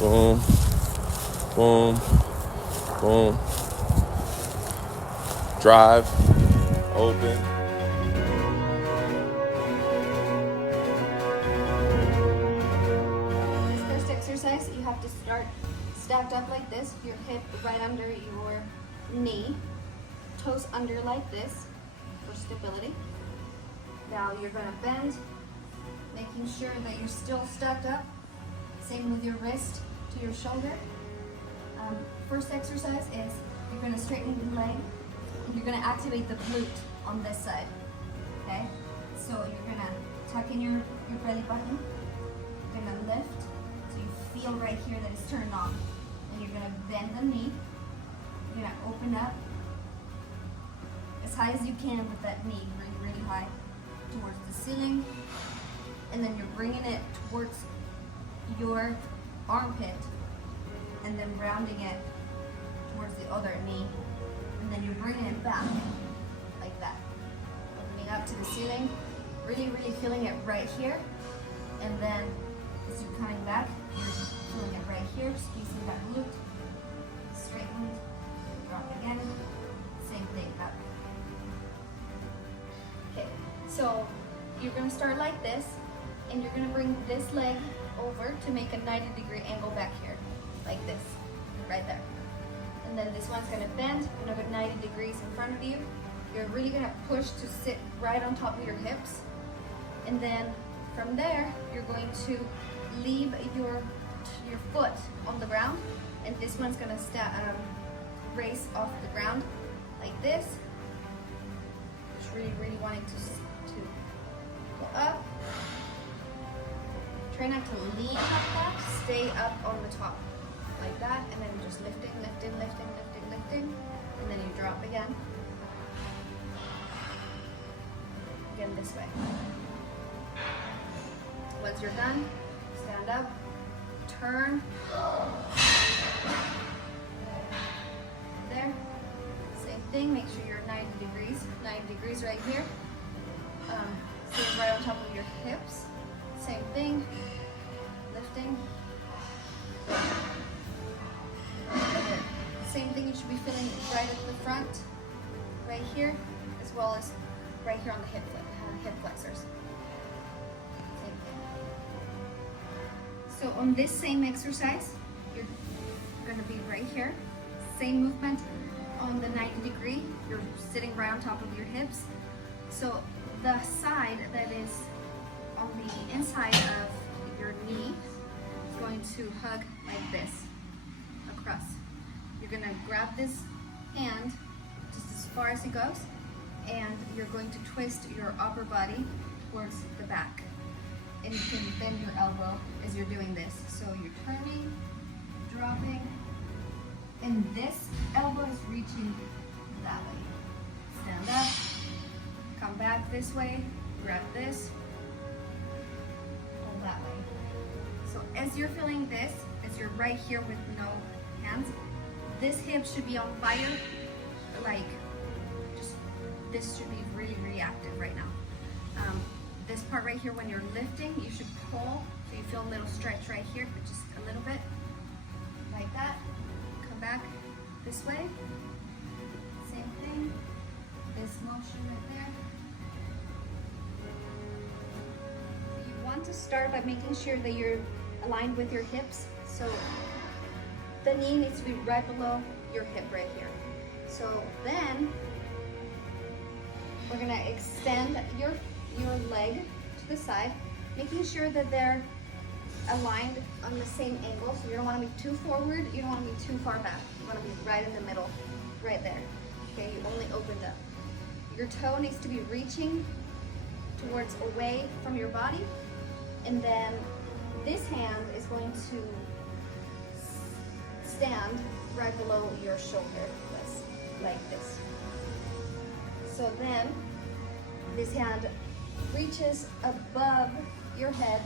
Boom, boom, boom. Drive, open. This first exercise, you have to start stacked up like this, your hip right under your knee, toes under like this for stability. Now you're going to bend, making sure that you're still stacked up. Same with your wrist to your shoulder. First exercise is you're going to straighten the leg and you're going to activate the glute on this side. Okay? So you're going to tuck in your belly button. You're going to lift so you feel right here that it's turned on. And you're going to bend the knee. You're going to open up as high as you can with that knee, really, really high towards the ceiling. And then you're bringing it towards your armpit and then rounding it towards the other knee, and then you're bringing it back like that, opening up to the ceiling, really, really feeling it right here. And then as you're coming back, you're feeling it right here, squeezing that glute, straightened, drop again, same thing up. Okay, so you're going to start like this, and you're going to bring this leg over to make a 90-degree angle back here, like this, right there. And then this one's going to bend another 90 degrees in front of you. You're really going to push to sit right on top of your hips. And then from there, you're going to leave your foot on the ground, and this one's going to raise off the ground like this. Just really, really wanting to go up. Try not to lean like that, stay up on the top, like that, and then just lifting, lifting, lifting, lifting, lifting, and then you drop again. Again this way. Once you're done, stand up, turn. There. Same thing, make sure you're 90 degrees right here. Stay right on top of your hips. Same thing, lifting. Same thing, you should be feeling right at the front, right here, as well as right here on the hip flexors. Same thing. So on this same exercise, you're going to be right here. Same movement on the 90 degree. You're sitting right on top of your hips. So the side that is on the inside of your knee is going to hug like this across. You're going to grab this hand just as far as it goes, and you're going to twist your upper body towards the back. And you can bend your elbow as you're doing this. So you're turning, dropping, and this elbow is reaching that way. Stand up, come back this way, grab this, that way. So as you're feeling this, as you're right here with no hands, this hip should be on fire, like just this should be really, really active right now. This part right here, when you're lifting, you should pull, so you feel a little stretch right here, but just a little bit, like that. Come back this way, same thing, this motion right there. To start by making sure that you're aligned with your hips. So the knee needs to be right below your hip right here. So then we're gonna extend your leg to the side, making sure that they're aligned on the same angle. So you don't want to be too forward, you don't want to be too far back. You want to be right in the middle, right there. Okay, you only opened up. Your toe needs to be reaching towards away from your body. And then this hand is going to stand right below your shoulder, like this. So then this hand reaches above your head,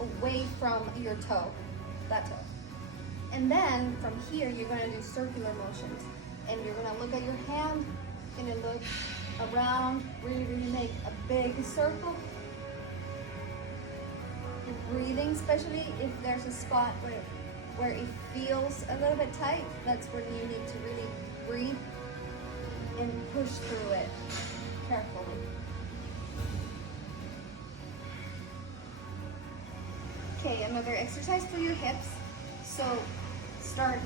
away from your toe, that toe. And then from here, you're going to do circular motions. And you're going to look at your hand, and then look around, really, really make a big circle. You're breathing, especially if there's a spot where it feels a little bit tight. That's when you need to really breathe and push through it carefully. Okay, another exercise for your hips. So start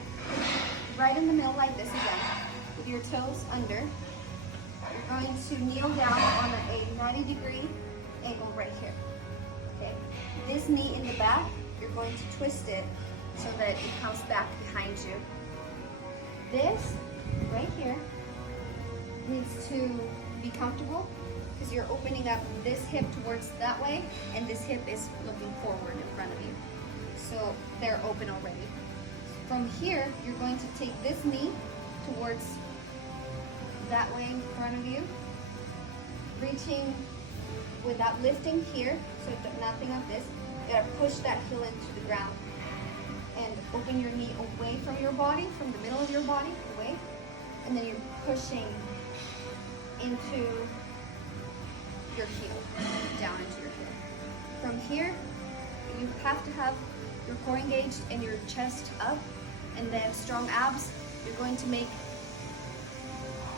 right in the middle like this again, with your toes under. You're going to kneel down on a 90-degree angle right here. Okay, this knee in the back, you're going to twist it so that it comes back behind you. This right here needs to be comfortable because you're opening up this hip towards that way, and this hip is looking forward in front of you. So they're open already. From here, you're going to take this knee towards that way in front of you, reaching without lifting here, so nothing of this. You gotta push that heel into the ground and open your knee away from your body, from the middle of your body, away, and then you're pushing into your heel, down into your heel. From here, you have to have your core engaged and your chest up, and then strong abs. You're going to make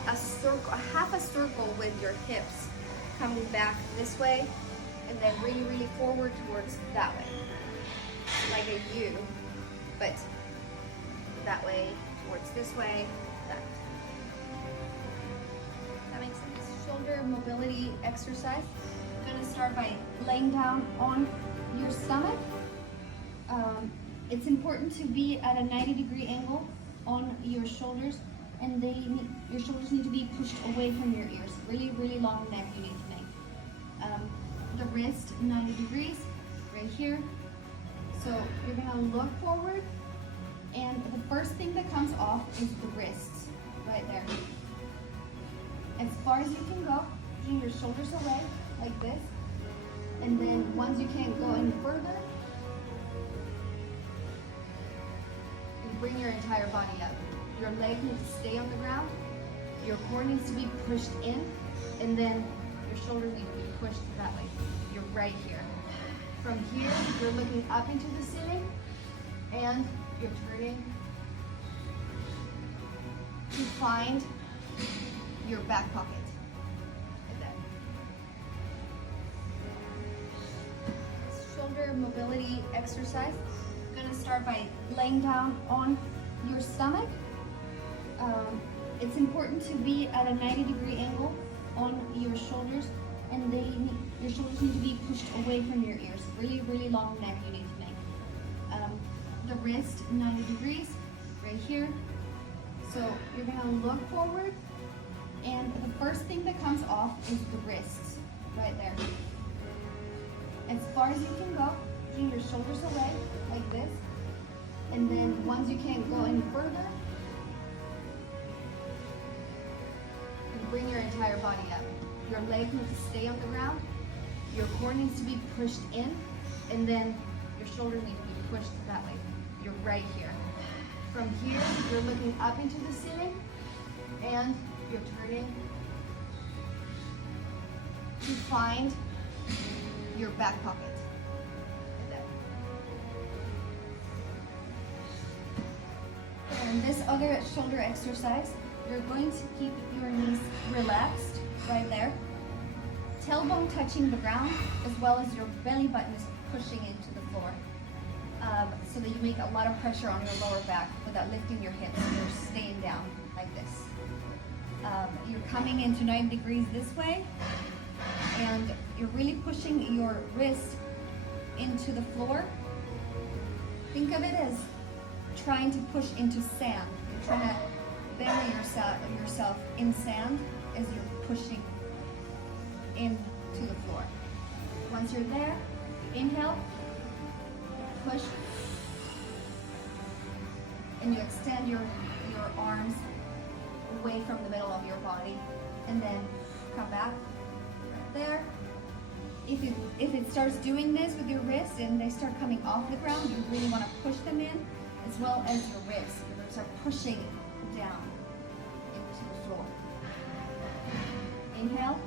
a circle, half a circle with your hips coming back this way, and then really, really forward towards that way, like a U, but that way towards this way, that makes sense. Shoulder mobility exercise. I'm gonna start by laying down on your stomach. It's important to be at a 90-degree angle on your shoulders, and your shoulders need to be pushed away from your ears. Really, really long neck you need to make. The wrist 90 degrees right here. So you're gonna look forward, and the first thing that comes off is the wrists right there. As far as you can go, bring your shoulders away like this, and then once you can't go any further, you bring your entire body up. Your leg needs to stay on the ground, your core needs to be pushed in, and then your shoulders need to be pushed that way. You're right here. From here, you're looking up into the ceiling, and you're turning to find your back pocket. Like that. Shoulder mobility exercise. I'm gonna start by laying down on your stomach. It's important to be at a 90-degree angle on your shoulders, and your shoulders need to be pushed away from your ears. Really, really long neck you need to make. The wrist 90 degrees right here. So you're gonna look forward, and the first thing that comes off is the wrists right there. As far as you can go, bring your shoulders away like this, and then once you can't go any further, you bring your entire body up. Your leg needs to stay on the ground, your core needs to be pushed in, and then your shoulders need to be pushed that way. You're right here. From here, you're looking up into the ceiling, and you're turning to find your back pocket. Like that. And this other shoulder exercise, you're going to keep your knees relaxed right there. Tailbone touching the ground, as well as your belly button is pushing into the floor. So that you make a lot of pressure on your lower back without lifting your hips. You're staying down like this. You're coming into 90 degrees this way, and you're really pushing your wrist into the floor. Think of it as trying to push into sand. You're trying to bury yourself in sand as you're pushing into the floor. Once you're there, inhale, push, and you extend your arms away from the middle of your body, and then come back right there. If it starts doing this with your wrists and they start coming off the ground, you really want to push them in, as well as your ribs. You're going to start pushing down into the floor. Inhale.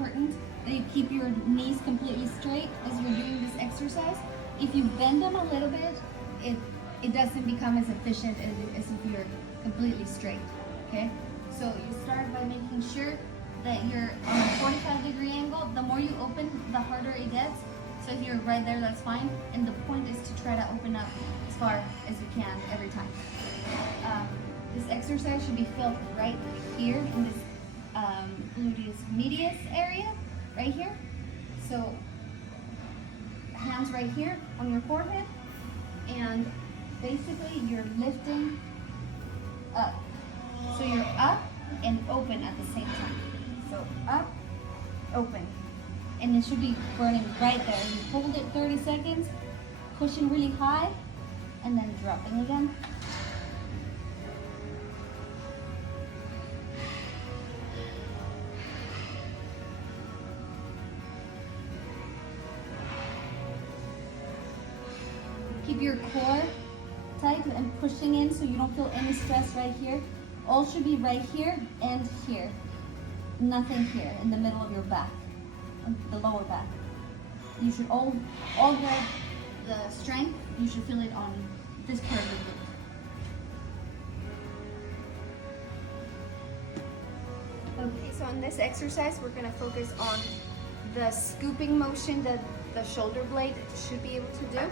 important that you keep your knees completely straight as you're doing this exercise. If you bend them a little bit, it doesn't become as efficient as if you're completely straight, okay? So you start by making sure that you're on a 45-degree angle. The more you open, the harder it gets. So if you're right there, that's fine. And the point is to try to open up as far as you can every time. This exercise should be felt right here in this gluteus medius area, right here. So hands right here on your forehead, and basically you're lifting up. So you're up and open at the same time. So up, open. And it should be burning right there. You hold it 30 seconds, pushing really high, and then dropping again. Keep your core tight and pushing in so you don't feel any stress right here. All should be right here and here. Nothing here in the middle of your back, the lower back. You should all get the strength. You should feel it on this part of the glute. Okay, so in this exercise, we're gonna focus on the scooping motion that the shoulder blade should be able to do.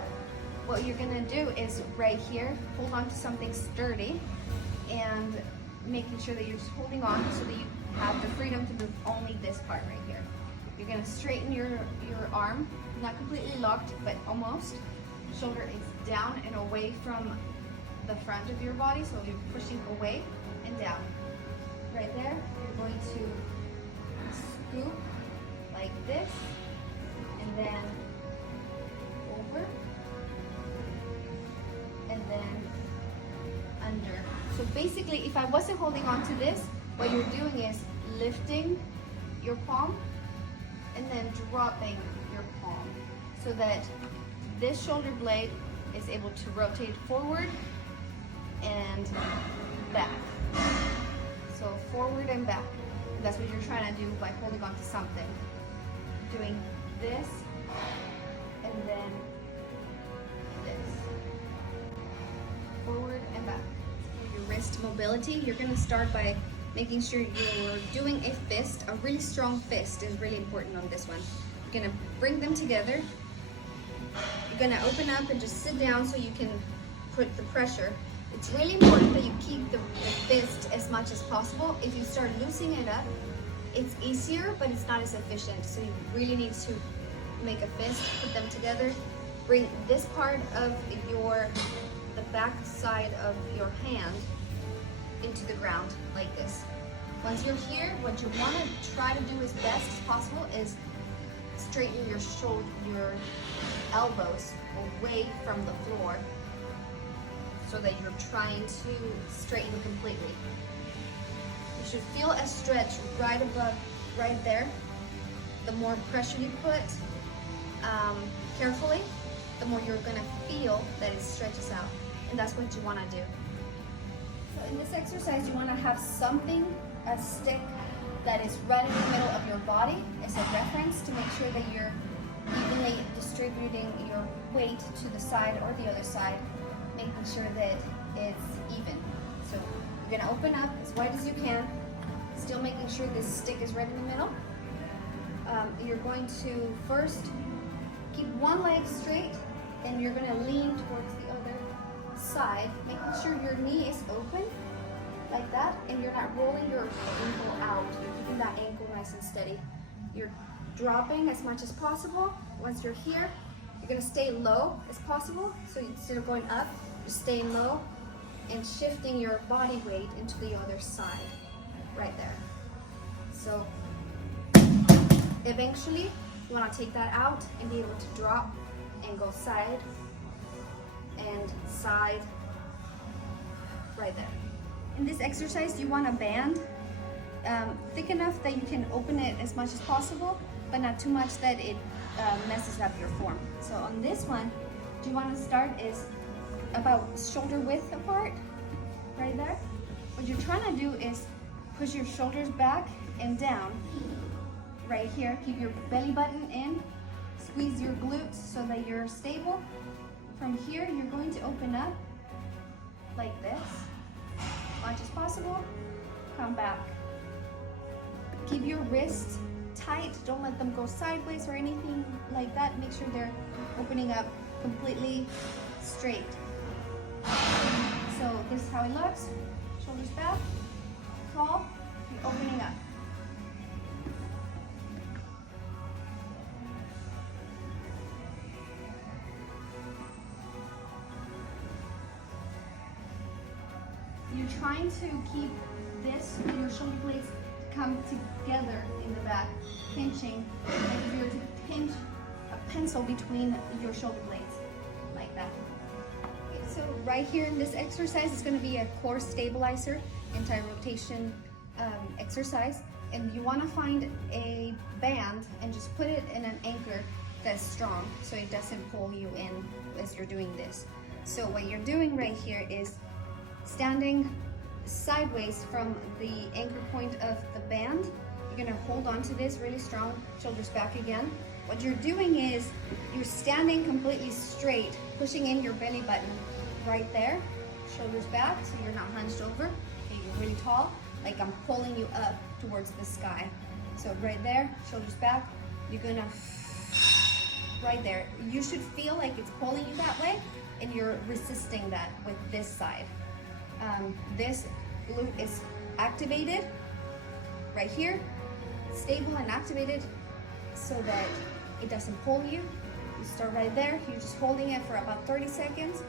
What you're gonna do is right here, hold on to something sturdy and making sure that you're just holding on so that you have the freedom to move only this part right here. You're gonna straighten your arm, not completely locked, but almost. Shoulder is down and away from the front of your body, so you're pushing away and down. Right there, you're going to scoop like this, and then over, and then under. So basically, if I wasn't holding on to this, what you're doing is lifting your palm and then dropping your palm so that this shoulder blade is able to rotate forward and back. So forward and back. And that's what you're trying to do by holding on to something. Doing this and then this. Forward and back. For your wrist mobility, you're going to start by making sure you're doing a fist. A really strong fist is really important on this one. You're going to bring them together. You're going to open up and just sit down so you can put the pressure. It's really important that you keep the fist as much as possible. If you start loosening it up, it's easier, but it's not as efficient. So you really need to make a fist, put them together, bring this part of the back side of your hand into the ground like this. Once you're here, what you want to try to do as best as possible is straighten your elbows away from the floor so that you're trying to straighten completely. You should feel a stretch right above, right there. The more pressure you put carefully, the more you're gonna feel that it stretches out. And that's what you wanna do. So in this exercise, you wanna have something, a stick that is right in the middle of your body as a reference to make sure that you're evenly distributing your weight to the side or the other side, making sure that it's even. So you're gonna open up as wide as you can, still making sure this stick is right in the middle. You're going to first keep one leg straight and you're gonna lean towards the other side, making sure your knee is open like that and you're not rolling your ankle out. You're keeping that ankle nice and steady. You're dropping as much as possible. Once you're here, you're gonna stay low as possible. So instead of going up, you're staying low and shifting your body weight into the other side, right there. So eventually, you wanna take that out and be able to drop and go side and side, right there. In this exercise, you want a band thick enough that you can open it as much as possible, but not too much that it messes up your form. So on this one, what you want to start is about shoulder width apart, right there. What you're trying to do is push your shoulders back and down right here. Keep your belly button in. Squeeze your glutes so that you're stable. From here, you're going to open up like this. Much as possible. Come back. Keep your wrists tight. Don't let them go sideways or anything like that. Make sure they're opening up completely straight. So this is how it looks. Shoulders back, tall, and opening up. You're trying to keep this, your shoulder blades come together in the back, pinching, like if you were to pinch a pencil between your shoulder blades, like that. Okay, so right here in this exercise is going to be a core stabilizer, anti-rotation exercise, and you want to find a band and just put it in an anchor that's strong so it doesn't pull you in as you're doing this. So what you're doing right here is standing sideways from the anchor point of the band. You're gonna hold on to this really strong, shoulders back again. What you're doing is you're standing completely straight, pushing in your belly button right there, shoulders back so you're not hunched over. Okay, you're really tall, like I'm pulling you up towards the sky. So right there, shoulders back, you're gonna, right there. You should feel like it's pulling you that way and you're resisting that with this side. This glute is activated right here, stable and activated so that it doesn't pull you. You start right there, you're just holding it for about 30 seconds.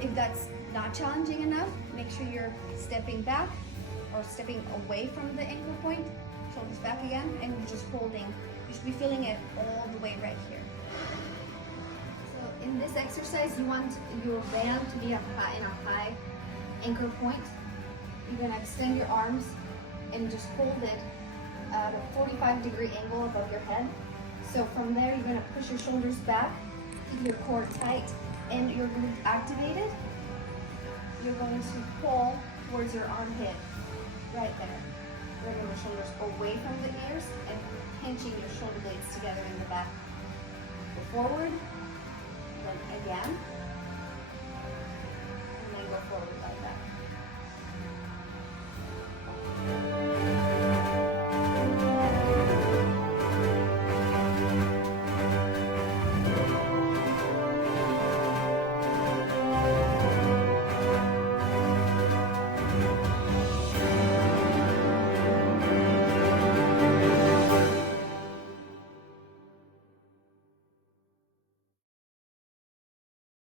If that's not challenging enough, make sure you're stepping back or stepping away from the anchor point, shoulders back again, and you're just holding. You should be feeling it all the way right here. So in this exercise, you want your band to be in a high anchor point. You're gonna extend your arms and just hold it at a 45-degree angle above your head. So from there, you're gonna push your shoulders back, keep your core tight, and your glutes activated. You're going to pull towards your armpit, right there. Bringing your shoulders away from the ears and pinching your shoulder blades together in the back. Go forward, then again.